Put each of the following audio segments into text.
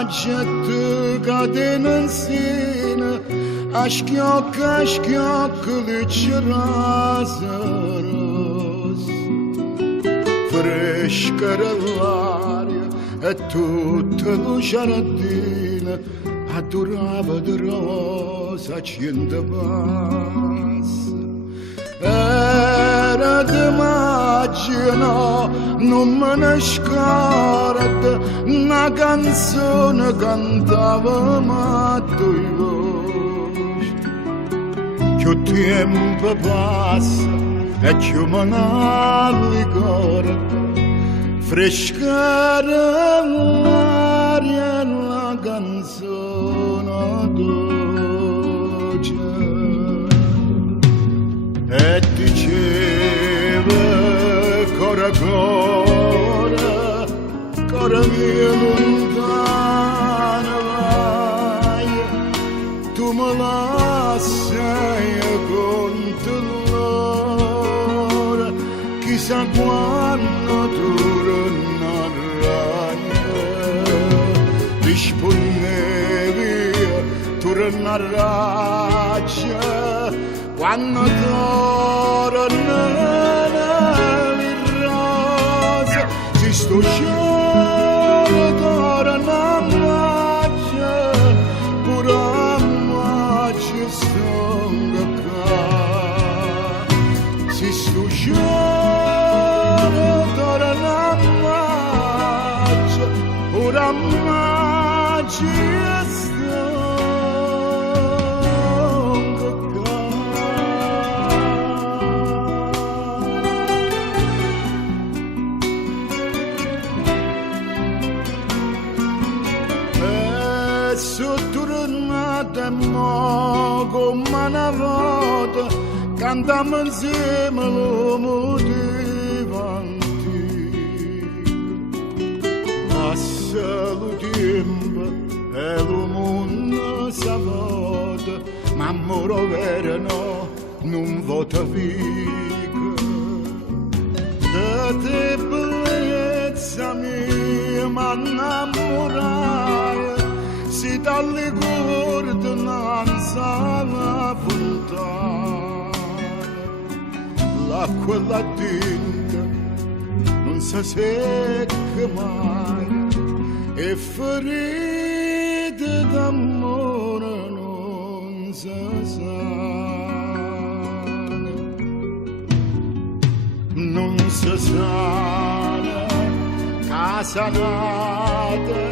acıttı kadenin seni. Aşk yok kılıç razırız. Frescărălar tutălu jardin adorava de rosa accende bas. Era de maggio non me ne scorda una canzone cantava ma tu voci. Più tempo passa e più me ne ricordo frescare l'aria e la canzone dolce. E diceva cora mia lontana vai, tu me lasciai con dolore, chissà quando tornerai. Rispondevi, tornerai quando tornerai le rose, si sto cielo tornerai, pure a maggio stanno qua. Si sto cielo tornerai, pure a maggio come una volta cantiamo insieme l'uomo davanti. Passa il tempo e il mondo si vuota, ma amore vero no, non vota via. Da te bellezza mia mi innamorai, si dalle corde non sa la fontana, l'acqua e la tinta non si secca mai, e ferite d'amore non si sana, non si sana, casa nata.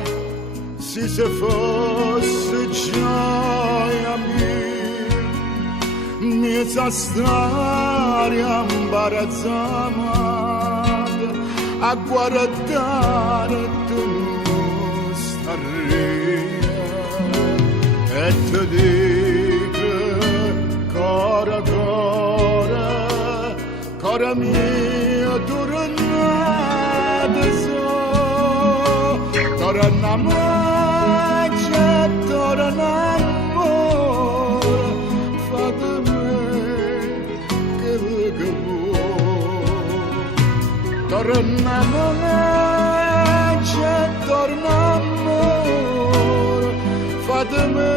Se fosse gioia mia, mezza storia imbarazzata a guardare tu starria e ti dico cora mia tornate so, torna torna amore, fatemi che vuoi. Torna amore, torna amore, fatemi